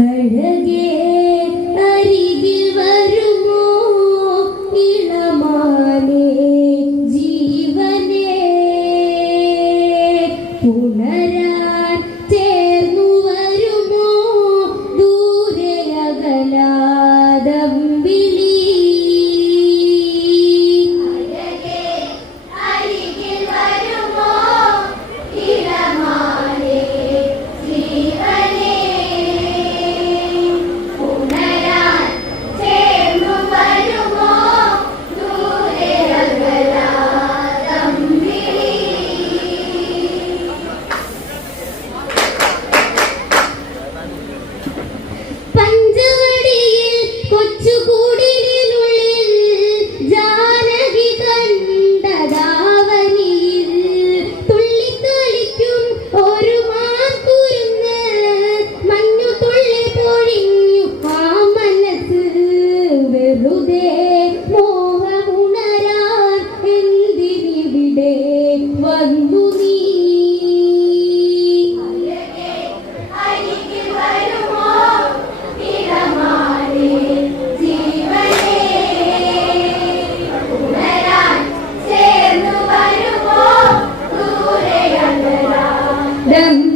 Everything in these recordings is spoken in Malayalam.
അഴകേ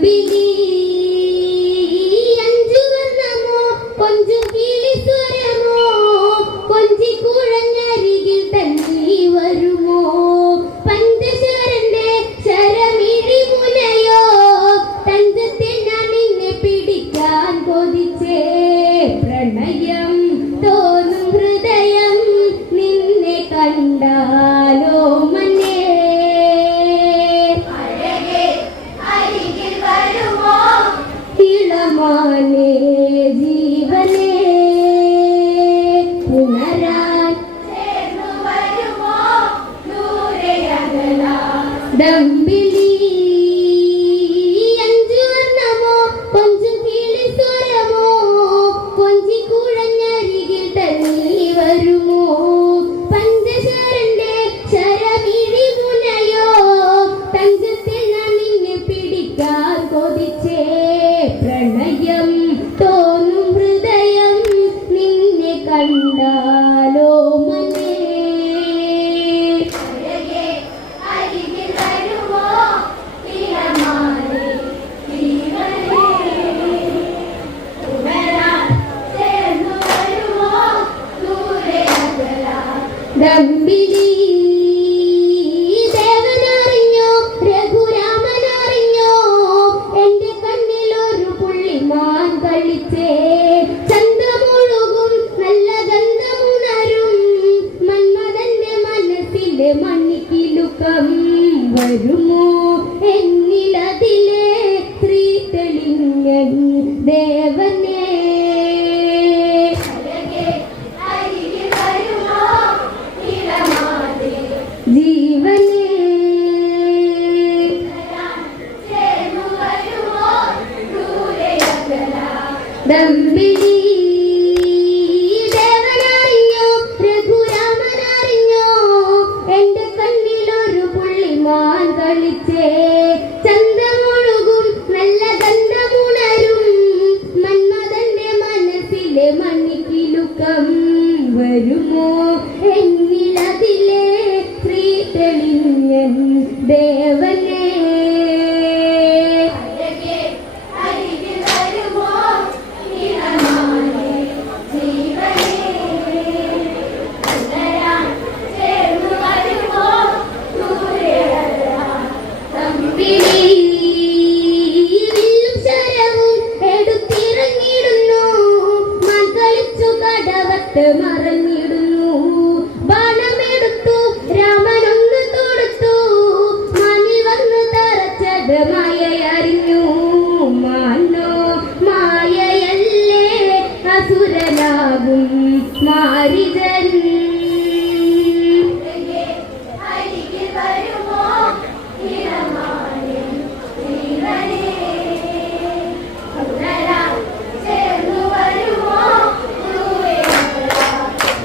Тобі The we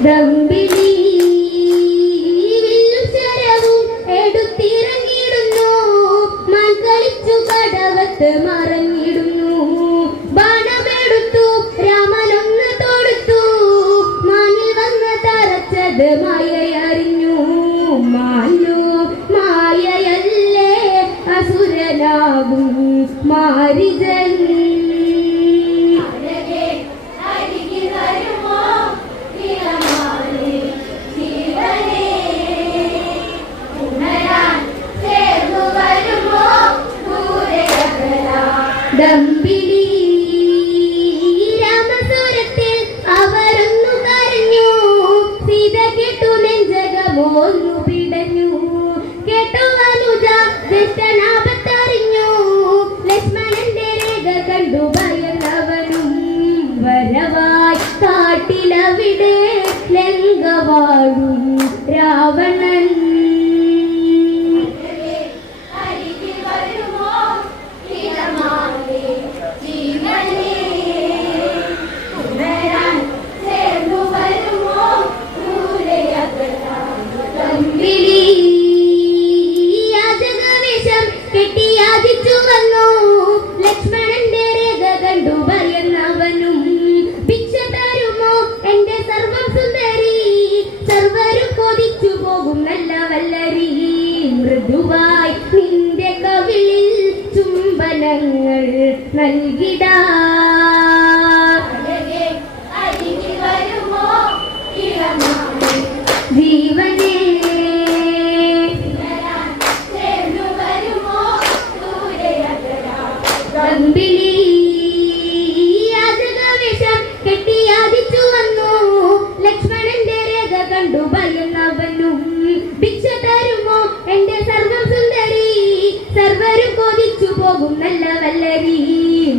കമ്പിളി വില്ലും ശരവും എടുത്തിറങ്ങിടുന്നു മാൻ കളിച്ചു കടവത്ത് മറഞ്ഞിടുന്നു. ബാണമെടുത്തു രാമനൊന്ന് തൊടുത്തു. മാനിൽ വന്ന് മായയറിഞ്ഞു മാനോ മായയല്ലേ അസുരനാകും മാരിജൻ നിലവിടെ നൽകവാഴും രാവണൻ. മൃദുവായി നിന്റെ കവിളിൽ ചുംബനങ്ങൾ നൽകിടാ.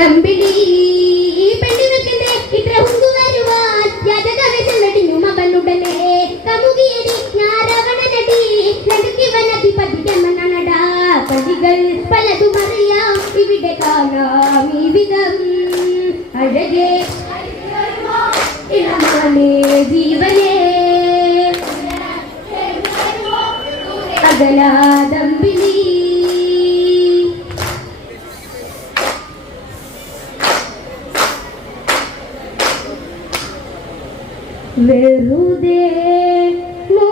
തമ്പിലി പെണ്ണിനൊക്കെ ഇത്രവും വരുവാൻ ജാതകവേശം നടിഞ്ഞു മകനുടനെ കമുകിയടി ഞാരവണനടി. നടുക്കിവനധിപതികമനട പ്രതികൾ പലതും അറിയാം ഇവിടെ കാണാം ഈ വിധം. അഴകേ ഇളമാനേ ജീവനേ. അകലാതമ്പി വെറുതെ നോ